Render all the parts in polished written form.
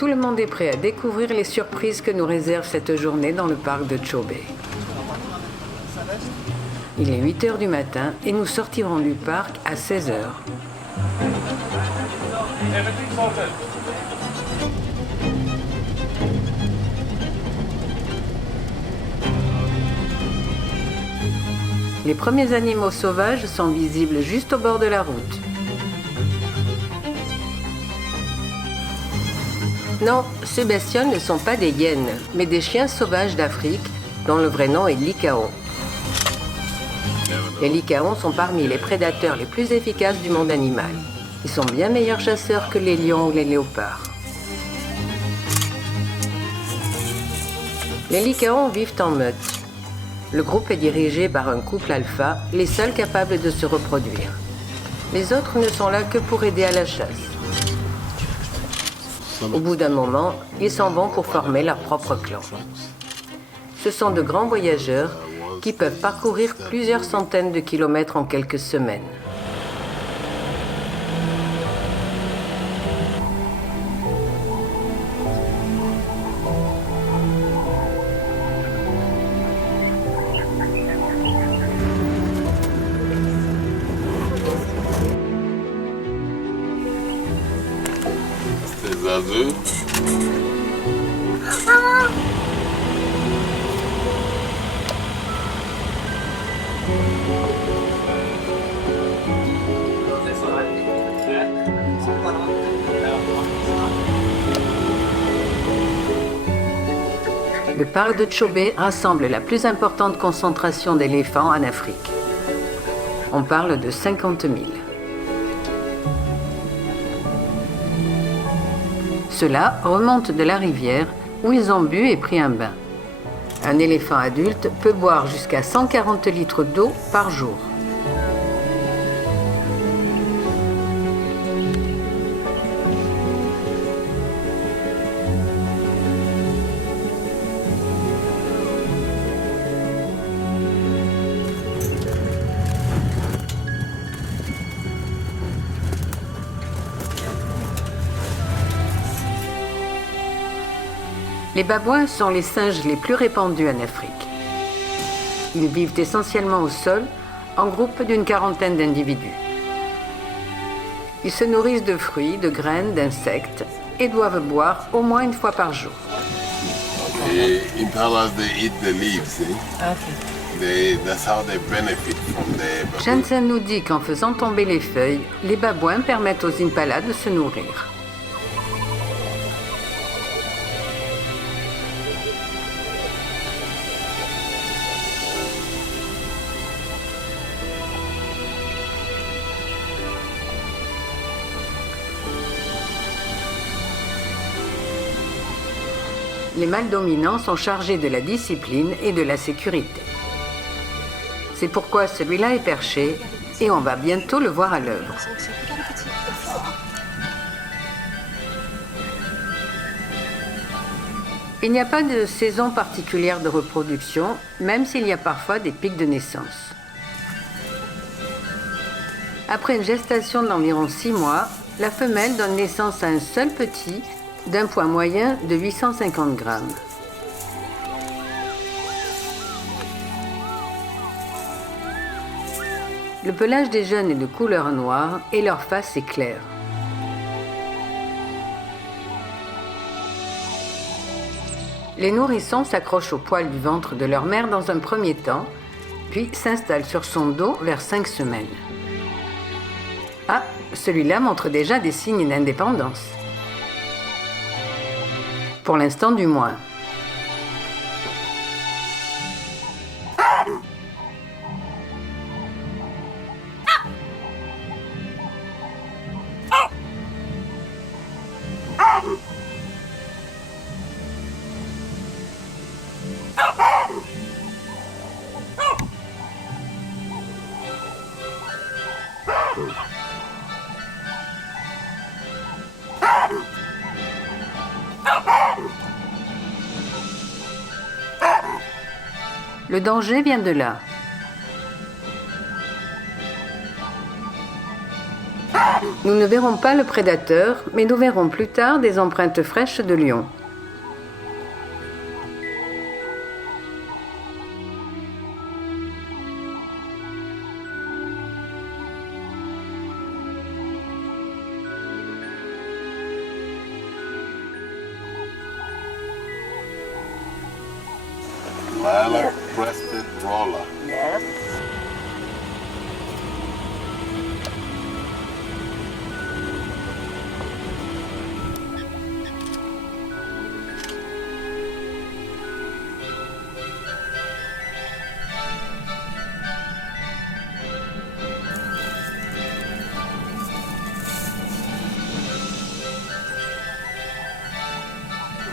tout le monde est prêt à découvrir les surprises que nous réserve cette journée dans le parc de Chobe. Il est 8 h du matin et nous sortirons du parc à 16 h. Les premiers animaux sauvages sont visibles juste au bord de la route. Non, ces bestioles ne sont pas des hyènes, mais des chiens sauvages d'Afrique, dont le vrai nom est lycaon. Les lycaons sont parmi les prédateurs les plus efficaces du monde animal. Ils sont bien meilleurs chasseurs que les lions ou les léopards. Les lycaons vivent en meute. Le groupe est dirigé par un couple alpha, les seuls capables de se reproduire. Les autres ne sont là que pour aider à la chasse. Au bout d'un moment, ils s'en vont pour former leur propre clan. Ce sont de grands voyageurs qui peuvent parcourir plusieurs centaines de kilomètres en quelques semaines. Le parc de Chobe rassemble la plus importante concentration d'éléphants en Afrique. On parle de 50 000. Ceux-là remontent de la rivière où ils ont bu et pris un bain. Un éléphant adulte peut boire jusqu'à 140 litres d'eau par jour. Les babouins sont les singes les plus répandus en Afrique. Ils vivent essentiellement au sol, en groupe d'une quarantaine d'individus. Ils se nourrissent de fruits, de graines, d'insectes et doivent boire au moins une fois par jour. Jensen nous dit qu'en faisant tomber les feuilles, les babouins permettent aux impalas de se nourrir. Les mâles dominants sont chargés de la discipline et de la sécurité. C'est pourquoi celui-là est perché et on va bientôt le voir à l'œuvre. Il n'y a pas de saison particulière de reproduction, même s'il y a parfois des pics de naissance. Après une gestation d'environ 6 mois, la femelle donne naissance à un seul petit d'un poids moyen de 850 grammes. Le pelage des jeunes est de couleur noire et leur face est claire. Les nourrissons s'accrochent au poil du ventre de leur mère dans un premier temps, puis s'installent sur son dos vers 5 semaines. Ah, celui-là montre déjà des signes d'indépendance. Pour l'instant du moins. Le danger vient de là. Nous ne verrons pas le prédateur, mais nous verrons plus tard des empreintes fraîches de lion. Lilac-breasted roller. Yes.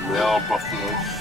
Male buffaloes.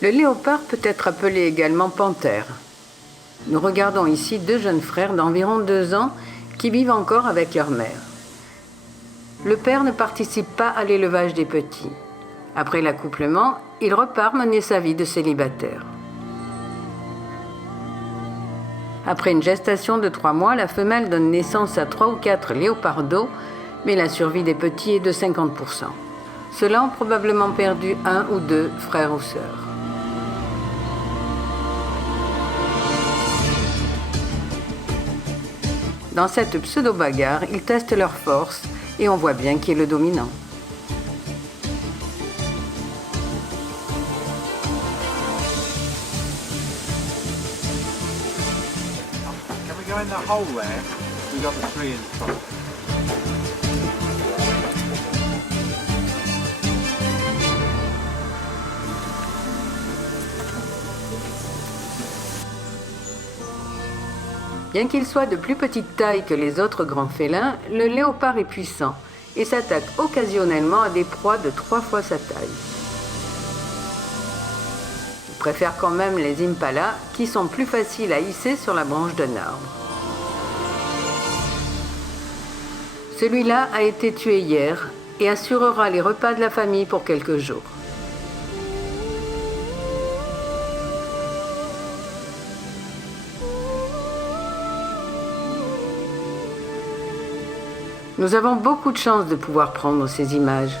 Le léopard peut être appelé également panthère. Nous regardons ici deux jeunes frères d'environ 2 ans qui vivent encore avec leur mère. Le père ne participe pas à l'élevage des petits. Après l'accouplement, il repart mener sa vie de célibataire. Après une gestation de 3 mois, la femelle donne naissance à 3 ou 4 léopardos, mais la survie des petits est de 50%. Ceux-là ont probablement perdu 1 ou 2 frères ou sœurs. Dans cette pseudo-bagarre, ils testent leur force et on voit bien qui est le dominant. Can we go in that hole there? We got the tree in front. Bien qu'il soit de plus petite taille que les autres grands félins, le léopard est puissant et s'attaque occasionnellement à des proies de 3 fois sa taille. Il préfère quand même les impalas qui sont plus faciles à hisser sur la branche d'un arbre. Celui-là a été tué hier et assurera les repas de la famille pour quelques jours. Nous avons beaucoup de chance de pouvoir prendre ces images.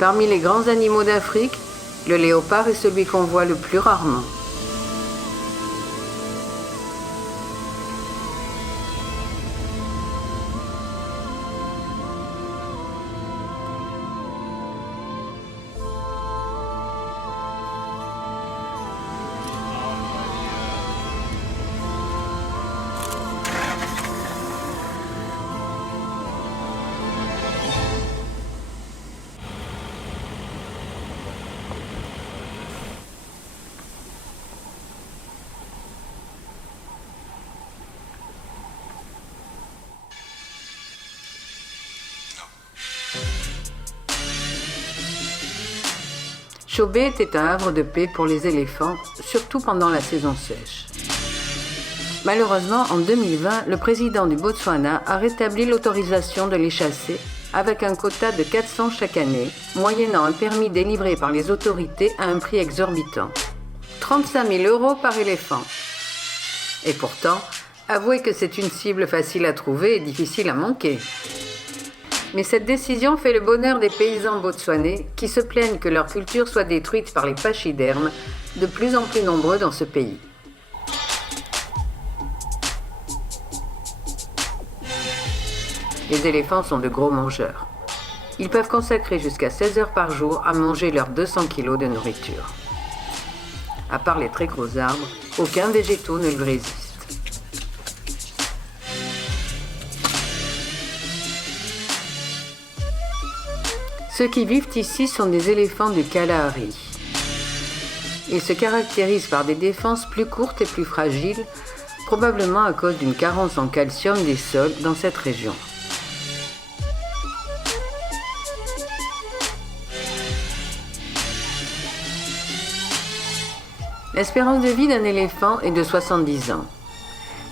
Parmi les grands animaux d'Afrique, le léopard est celui qu'on voit le plus rarement. Chobe était un havre de paix pour les éléphants, surtout pendant la saison sèche. Malheureusement, en 2020, le président du Botswana a rétabli l'autorisation de les chasser avec un quota de 400 chaque année, moyennant un permis délivré par les autorités à un prix exorbitant. 35 000 € par éléphant. Et pourtant, avouez que c'est une cible facile à trouver et difficile à manquer. Mais cette décision fait le bonheur des paysans botswanais qui se plaignent que leur culture soit détruite par les pachydermes, de plus en plus nombreux dans ce pays. Les éléphants sont de gros mangeurs. Ils peuvent consacrer jusqu'à 16 heures par jour à manger leurs 200 kilos de nourriture. À part les très gros arbres, aucun végétaux ne lui résiste. Ceux qui vivent ici sont des éléphants du Kalahari. Ils se caractérisent par des défenses plus courtes et plus fragiles, probablement à cause d'une carence en calcium des sols dans cette région. L'espérance de vie d'un éléphant est de 70 ans,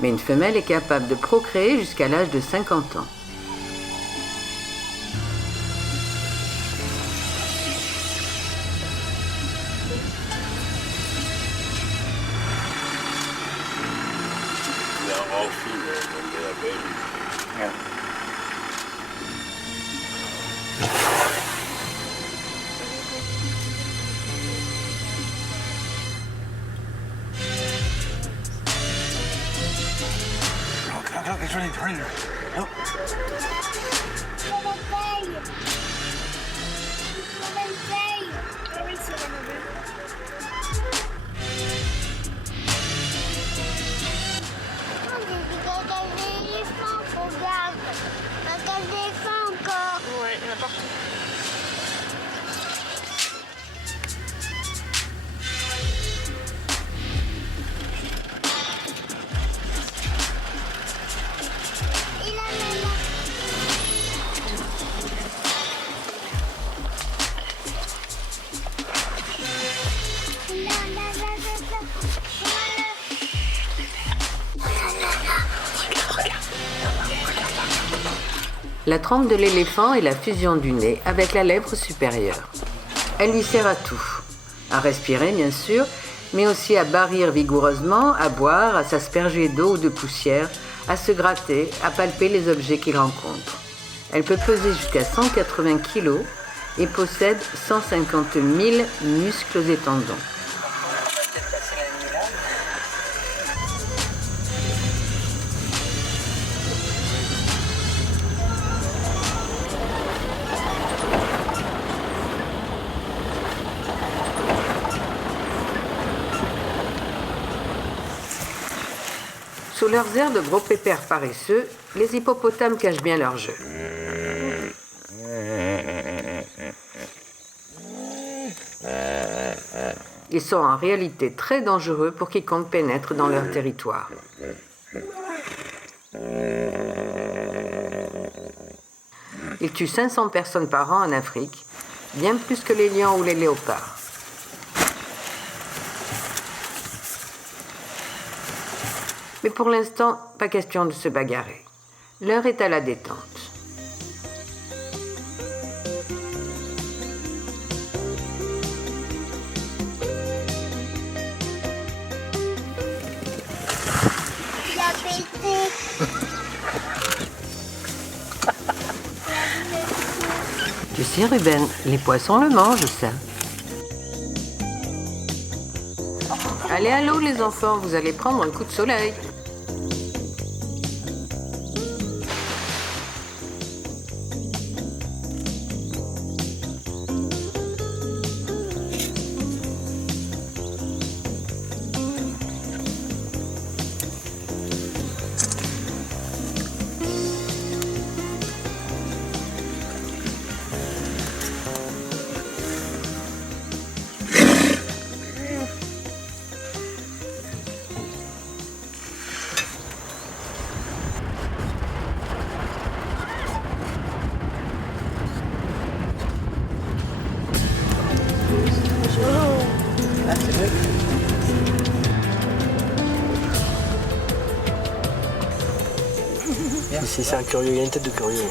mais une femelle est capable de procréer jusqu'à l'âge de 50 ans. All females when they are babies. Yeah. Look, it's running. Look. Ouais, il y en a partout. La trompe de l'éléphant est la fusion du nez avec la lèvre supérieure. Elle lui sert à tout. À respirer, bien sûr, mais aussi à barrir vigoureusement, à boire, à s'asperger d'eau ou de poussière, à se gratter, à palper les objets qu'il rencontre. Elle peut peser jusqu'à 180 kg et possède 150 000 muscles et tendons. Sous leurs airs de gros pépères paresseux, les hippopotames cachent bien leur jeu. Ils sont en réalité très dangereux pour quiconque pénètre dans leur territoire. Ils tuent 500 personnes par an en Afrique, bien plus que les lions ou les léopards. Mais pour l'instant, pas question de se bagarrer. L'heure est à la détente. Tu sais, Ruben, les poissons le mangent, ça. Allez à l'eau, les enfants, vous allez prendre un coup de soleil. Ici, c'est un curieux, il y a une tête de curieux.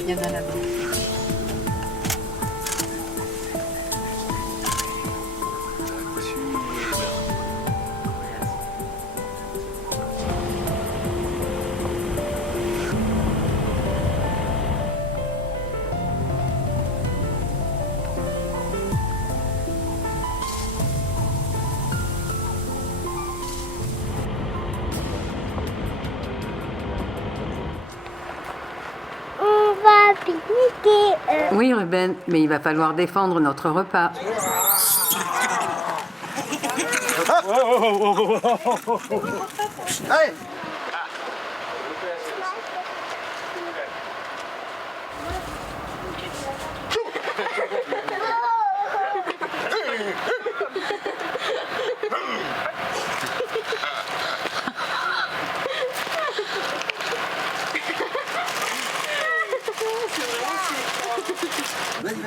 Il y en a là-bas. Oui, Ruben, mais il va falloir défendre notre repas. Allez. Vas-y.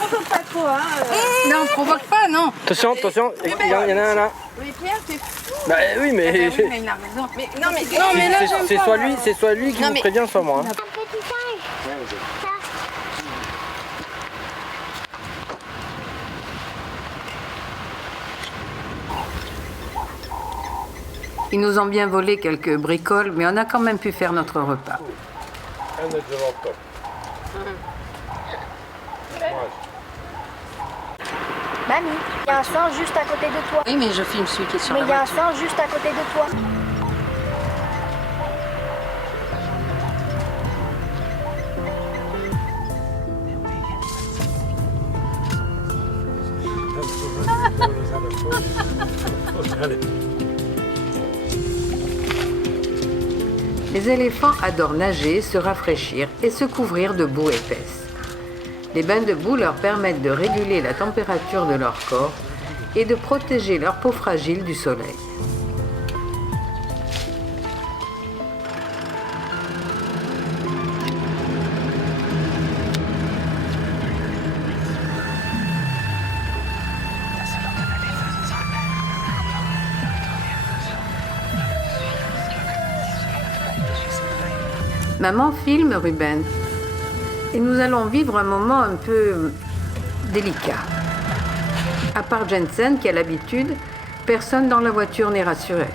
On peut pas trop, hein. Non, on provoque pas, non. Attention, il y en a un là. Mais Pierre, t'es fou. Bah oui, mais. Oui, mais il a raison. Mais, non, mais là, j'aime C'est pas, soit lui qui Non, vous mais- prévient, soit moi. hein. Un petit singe. Ça. Ils nous ont bien volé quelques bricoles, mais on a quand même pu faire notre repas. Mamie, il y a un singe juste à côté de toi. Oui, mais je filme celui qui est sur Mais la il y a un voiture. singe juste à côté de toi. Les éléphants adorent nager, se rafraîchir et se couvrir de boue épaisse. Les bains de boue leur permettent de réguler la température de leur corps et de protéger leur peau fragile du soleil. Maman filme Ruben et nous allons vivre un moment un peu délicat. À part Jensen qui a l'habitude, personne dans la voiture n'est rassuré.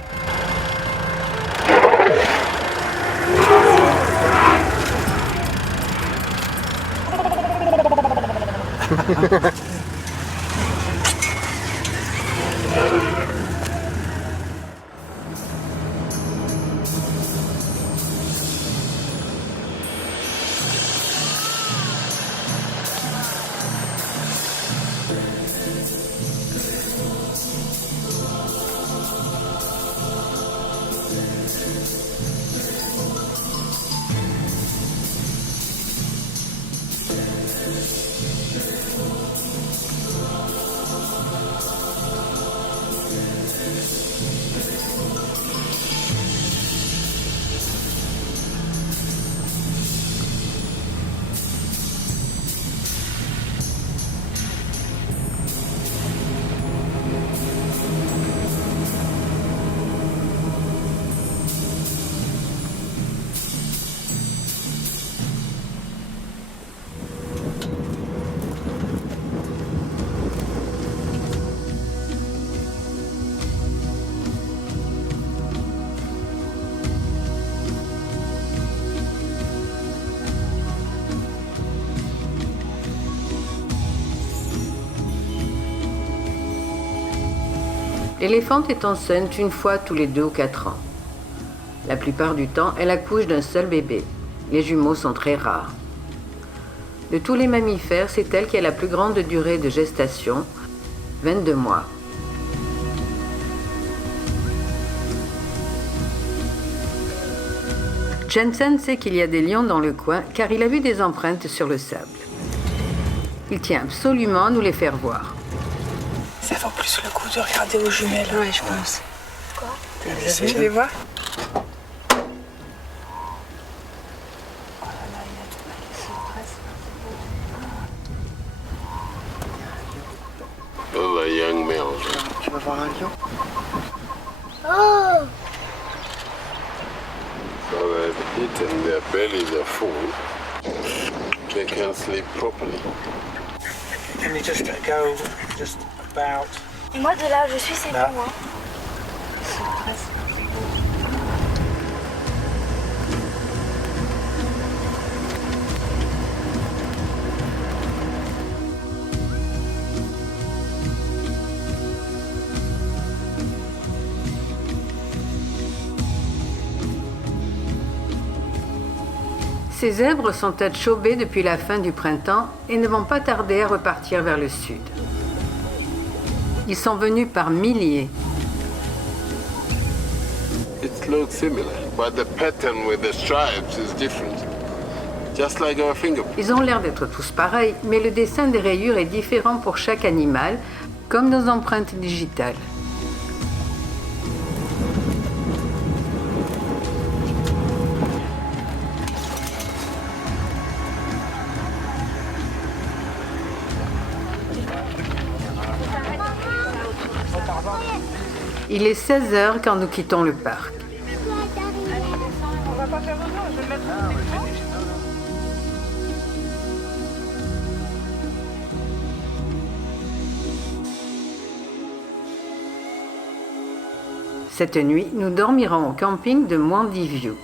L'éléphante est enceinte une fois tous les 2 ou 4 ans. La plupart du temps, elle accouche d'un seul bébé. Les jumeaux sont très rares. De tous les mammifères, c'est elle qui a la plus grande durée de gestation, 22 mois. Jensen sait qu'il y a des lions dans le coin car il a vu des empreintes sur le sable. Il tient absolument à nous les faire voir. Ça vaut plus le coup de regarder aux jumelles. Ouais, je pense. Quoi? Tu les vois? Those are young males. Tu vas voir un lion? Oh! So they've eaten, their bellies are full. They can't sleep properly. Can you just go just about? Et moi, de là où je suis, c'est Là. bon, hein. Ces zèbres sont à Chobé depuis la fin du printemps et ne vont pas tarder à repartir vers le sud. Ils sont venus par milliers. It looks similar, but the pattern with the stripes is different. Just like our fingerprint. Ils ont l'air d'être tous pareils, mais le dessin des rayures est différent pour chaque animal, comme nos empreintes digitales. Il est 16h quand nous quittons le parc. Cette nuit, nous dormirons au camping de Moindiview.